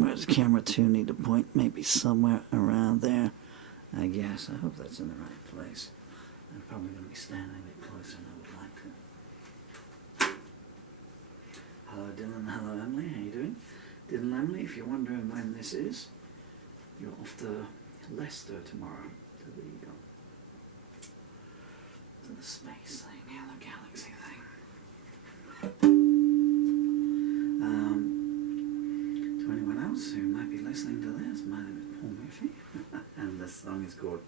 Where does camera 2 need to point? Maybe somewhere around there, I guess. I hope that's in the right place. I'm probably going to be standing a bit closer than I would like to. Hello Dylan, hello Emily, how you doing? Dylan, Emily, if you're wondering when this is, you're off to Leicester tomorrow, to the space thing, yeah, the galaxy thing. To anyone else who might be listening to this, my name is Paul Murphy, and this song is called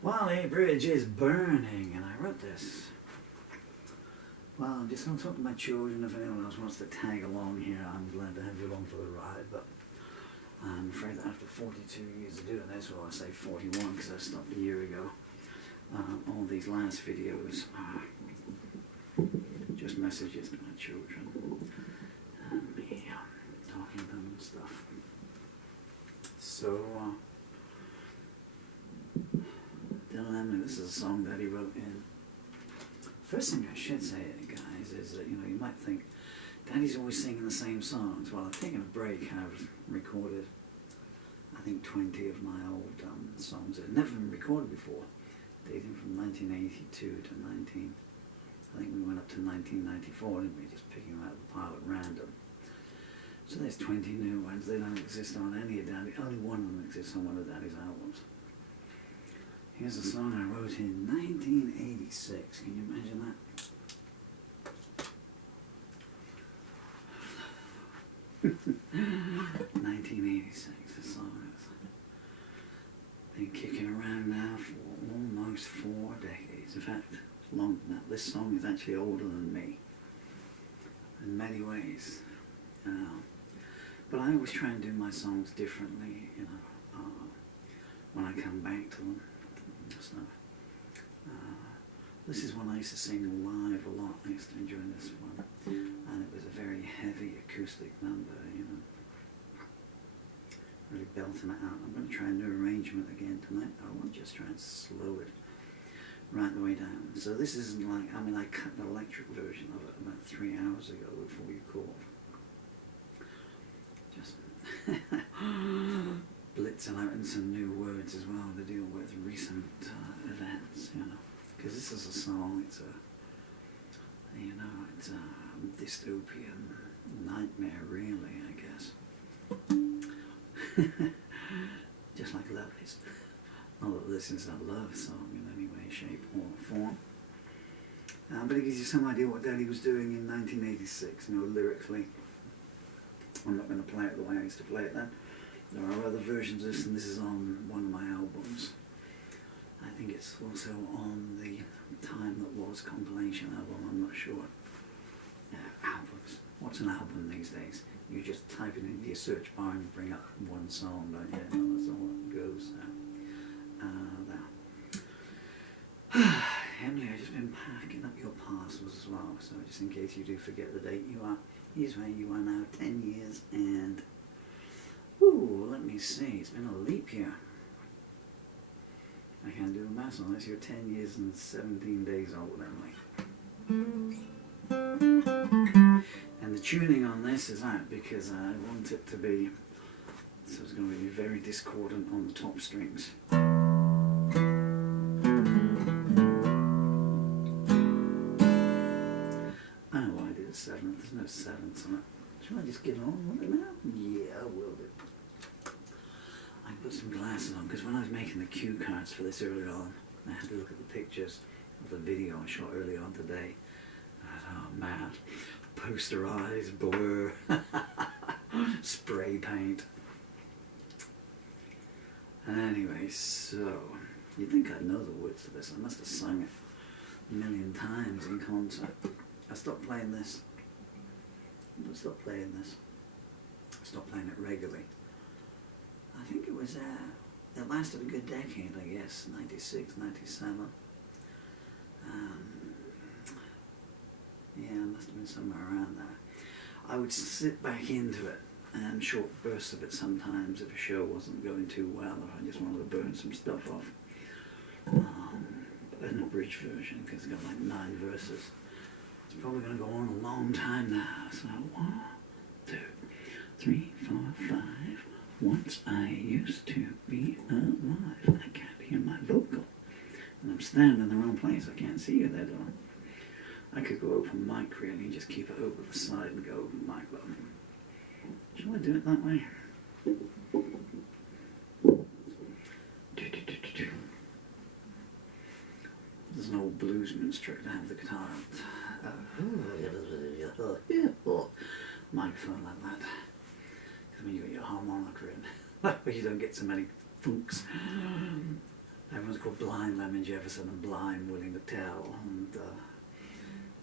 While a Bridge is Burning, and I wrote this. Well, I'm just going to talk to my children. If anyone else wants to tag along here, I'm glad to have you along for the ride, but I'm afraid that after 42 years of doing this, well I say 41 because I stopped a year ago, all these last videos are just messages to my children and me talking to them and stuff. So, Dylan Emily, this is a song that he wrote in. First thing I should say, guys, is that, you might think, Daddy's always singing the same songs. Well, I've taken a break. I've recorded, I think, 20 of my old songs that had never been recorded before, dating from 1982 to I think we went up to 1994, didn't we? Just picking them out of the pile at random. So there's 20 new ones. They don't exist on any of Daddy. Only one of them exists on one of Daddy's albums. Here's a song I wrote in 1986. Can you imagine that? (1986), the song has been kicking around now for almost 4 decades. In fact, longer than that. This song is actually older than me in many ways. But I always try and do my songs differently, when I come back to them. So, this is one I used to sing live a lot. I used to enjoy this one, and it was a very heavy acoustic number, really belting it out. I'm going to try a new arrangement again tonight. I want to just try and slow it right the way down. So this isn't like, I cut an electric version of it about 3 hours ago before you called. Just blitzing out in some new words as well to deal with recent events, because this is a song, it's a dystopian nightmare, really, I guess. Just like love is. Not that this is a love song in any way, shape or form. But it gives you some idea what Daddy was doing in 1986, lyrically. I'm not going to play it the way I used to play it then. There are other versions of this, and this is on one of my albums. I think it's also on the Time That Was compilation album, I'm not sure. Albums. What's an album these days? You just type it into your search bar and bring up one song, don't you? No, that's all it goes there. Emily, I've just been packing up your parcels as well, so just in case you do forget the date, here's where you are now, 10 years and, let me see, it's been a leap year. I can't do the maths unless you're 10 years and 17 days old, Emily. And the tuning on this is out because I want it to be, so it's going to be very discordant on the top strings. Seventh. There's no sevenths on it. Should I just get on with it now? Yeah, I will do. I put some glasses on because when I was making the cue cards for this earlier on, I had to look at the pictures of the video I shot earlier on today. I thought, oh man, poster eyes, blur, spray paint. Anyway, so you'd think I'd know the words to this. I must have sung it a million times in concert. I stopped playing this. I stopped playing this. I stopped playing it regularly. I think it was, it lasted a good decade, I guess, 96, 97. Yeah, it must have been somewhere around there. I would sit back into it, and short bursts of it sometimes if a show wasn't going too well, or I just wanted to burn some stuff off. But an abridged version, because it's got like 9 verses. It's probably going to go on a long time now. So 1, 2, 3, Once I used to be alive. I can't hear my vocal. And I'm standing in the wrong place. I can't see you there, darling. I could go open mic really and just keep it over the side and go open mic, but shall I do it that way? There's an old bluesman trick to have the guitar microphone like that. Because when you got your harmonica in, that way you don't get so many funks. Everyone's called Blind Lemon Jefferson and Blind Willie McTell, and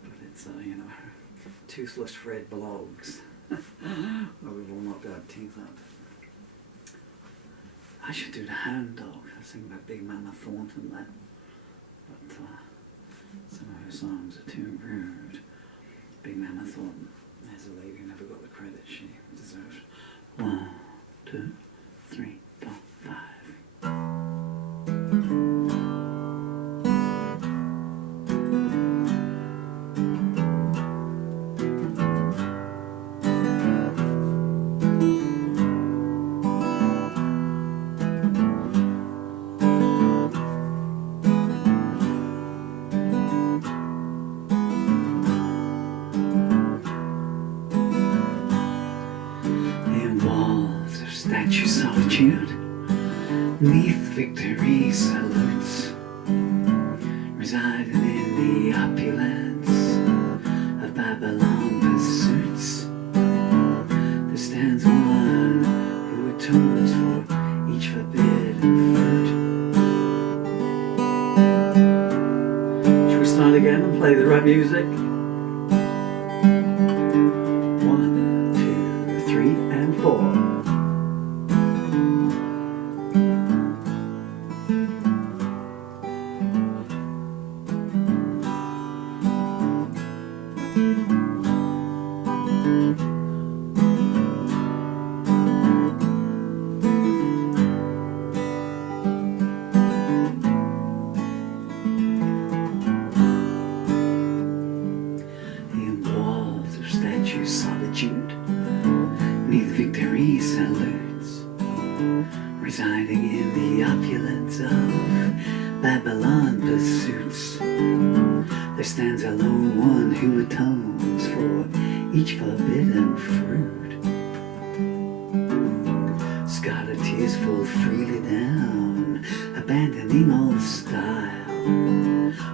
but it's you know, Toothless Fred Bloggs. Well, we've all knocked our teeth out. I should do the Hound Dog. I was thinking about Big Mama Thornton there, but some of her songs are too rude. Big Mama Thornton, there's a lady who never got the credit she deserves. 1, 2, 3, 4, 5. Statue solitude, neath victory salutes, residing in the opulence of Babylon pursuits. There stands one who atones for each forbidden fruit. Shall we start again and play the right music? 1, 2, 3, and 4. Solitude, neath victory salutes, residing in the opulence of Babylon pursuits. There stands a lone one who atones for each forbidden fruit. Scarlet tears fall freely down, abandoning all style,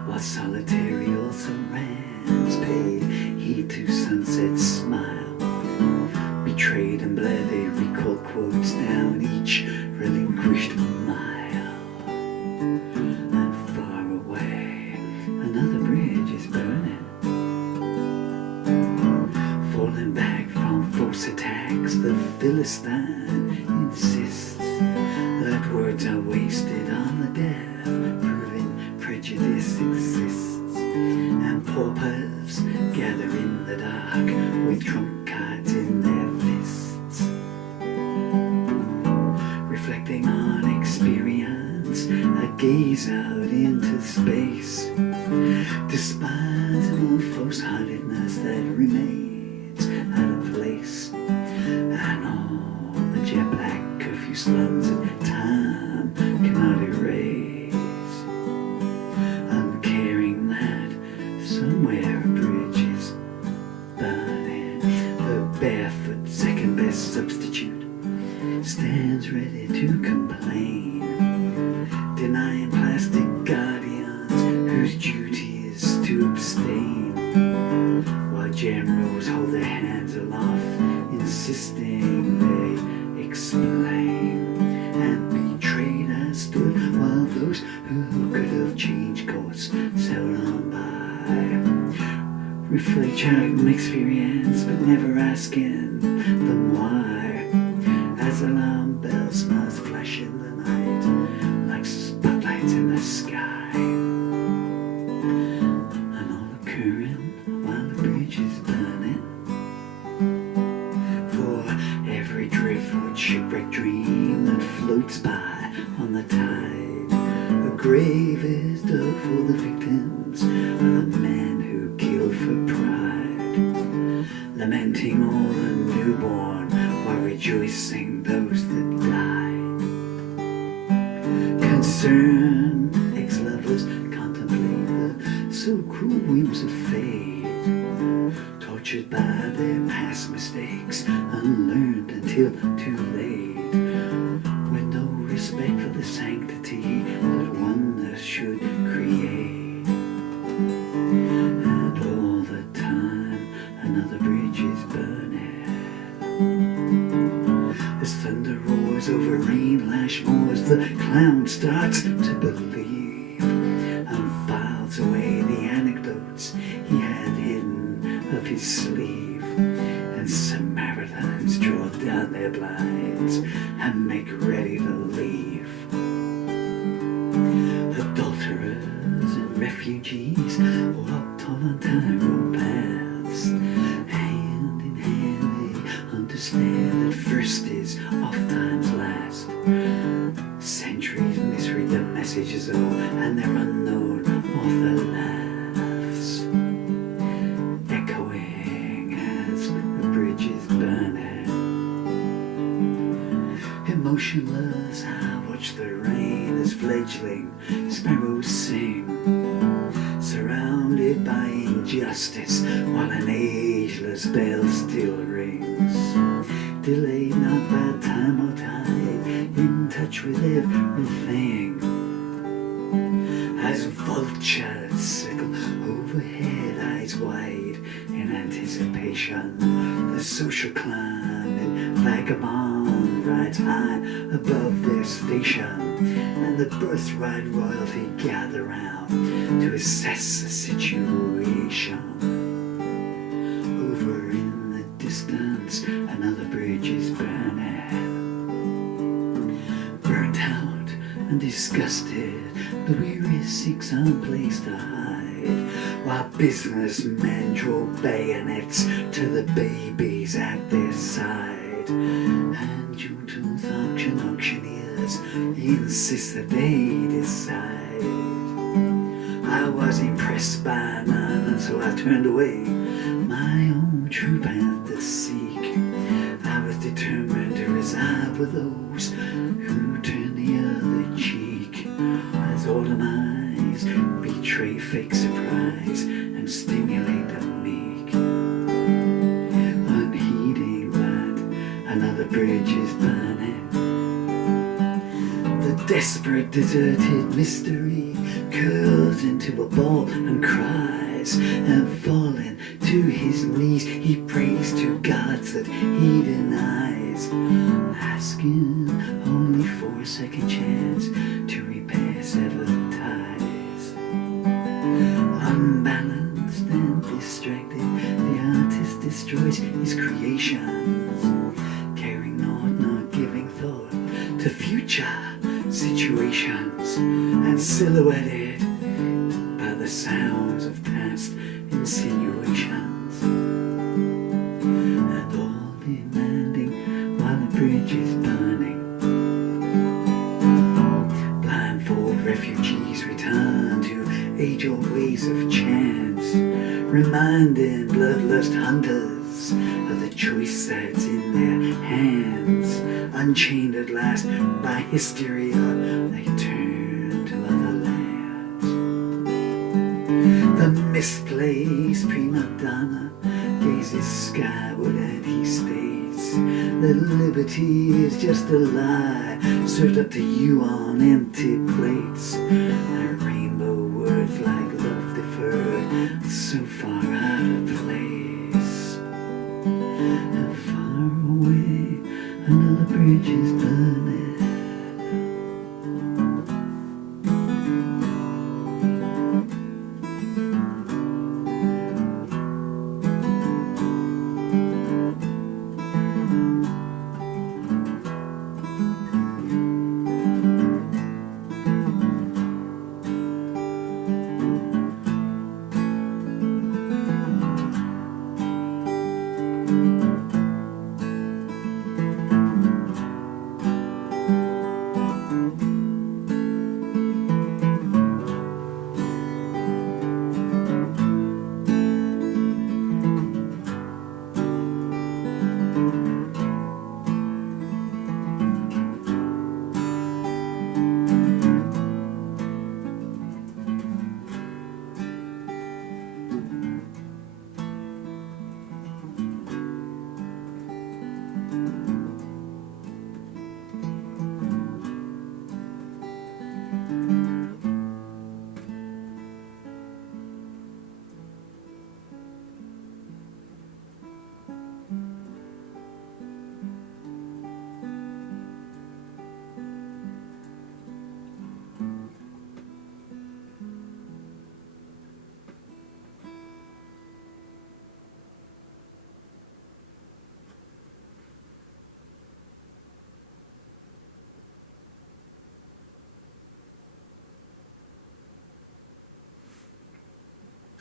while solitary also rams pay heed to sunset's smile. Betrayed and bled, they recall quotes down each relinquished mile. And far away, another bridge is burning. Falling back from false attacks, the Philistine insists that words are wasted on the deaf, proving prejudice exists. And paupers gather in the dark with trump cards in their fists, reflecting on experience, a gaze out into space, despising all false-heartedness that remains out of place, and all the jet-black curfew slums that time cannot erase. Uncaring that somewhere a bridge is burning, the barefoot second-best substitute stands ready to complain, denying plastic guardians whose duty is to abstain, while generals hold their hands aloft, insisting they explain. And betrayed I stood while those who could have changed course sailed on by, reflect child experience but never asking them why, as alarm bells must flash in the night like spotlights in the sky, and all occurring while the bridge is burning. For every driftwood shipwreck dream that floats by on the tide, a grave is dug for the victims of the men who killed for pride, lamenting all the newborn while rejoicing those that cruel whims of fate, tortured by their past mistakes, unlearned until too late, with no respect for the sanctity that wonder should create. And all the time another bridge is burning, as thunder roars over rain-lashed moors, the clown starts to believe, and files away the anecdotes he had hidden up his sleeve. And Samaritans draw down their blinds and make ready to leave. Adulterers and refugees walked on untiring paths, hand in hand they understand that first is oftentimes last. Centuries misread the messages though, and their unknown author laughs, echoing as the bridge is burning. Emotionless, I watch the rain as fledgling sparrows sing, surrounded by injustice while an ageless bell still rings, delayed not by time or tide, in touch with everything. As vultures circle overhead, eyes wide in anticipation, the social climb and vagabond rides high above their station, and the birthright royalty gather round to assess the situation. Over in the distance another bridge is burning, burnt out and disgusted, the weary seek some place to hide, while businessmen draw bayonets to the babies at their side. And Junto's auctioneers insist that they decide. I was impressed by none, and so I turned away, my own true path to seek. I was determined to reside with those who turn the other cheek, as autumn eyes betray fake surprise and stimulate the meek, unheeding that another bridge is burning. The desperate, deserted mystery curls into a ball and cries, and falling to his knees he prays to gods that he denies, asking only for a second chance to repair severed ties. Unbalanced and distracted, the artist destroys his creations, caring not giving thought to future situations, and silhouetted by the sounds of past insinuations, and all demanding while the bridge is burning. Blindfold refugees return to age-old ways of chance, reminding bloodlust hunters of the choice that's in their hands. Unchained at last by hysteria, they turn to other lands. The misplaced prima donna gazes skyward and he states that liberty is just a lie served up to you on empty plates. And rainbow words like love deferred, so far out of place. And far away another bridge is burning.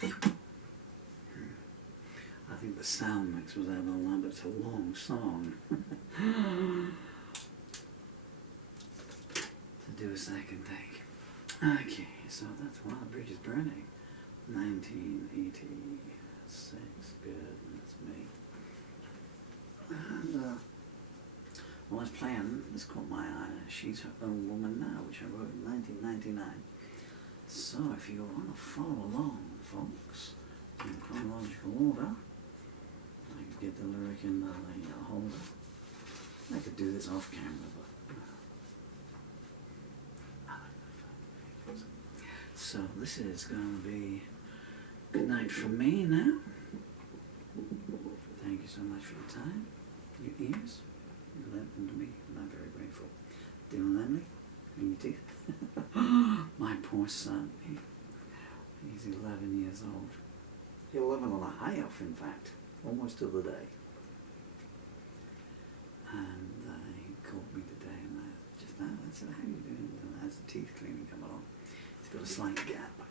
I think the sound mix was out of line, but it's a long song. To do a second take. Okay, so that's While the Bridge is Burning, 1986. Good, that's me. And, well, I was playing, this caught my eye, She's Her Own Woman Now, which I wrote in 1999. So if you want to follow along, folks, in chronological order, I could get the lyric in the holder. I could do this off camera, but so this is going to be good night from me now. Thank you so much for your time, your ears. You lent them to me, and I'm very grateful. Dylan Lemley, and your teeth. My poor son, he's 11 years old. He'll live on a high off, in fact, almost to the day. And he called me today, and I said, how are you doing? And as the teeth cleaning come along, it's got a slight gap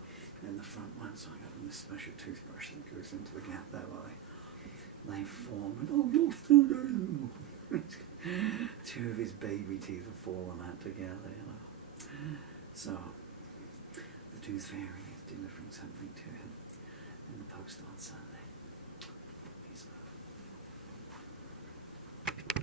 in the front one, so I got him this special toothbrush that goes into the gap there while they form. And oh, you're through there. Two of his baby teeth have fallen out together, you know. So the tooth fairy is delivering something to him in the post on Sunday.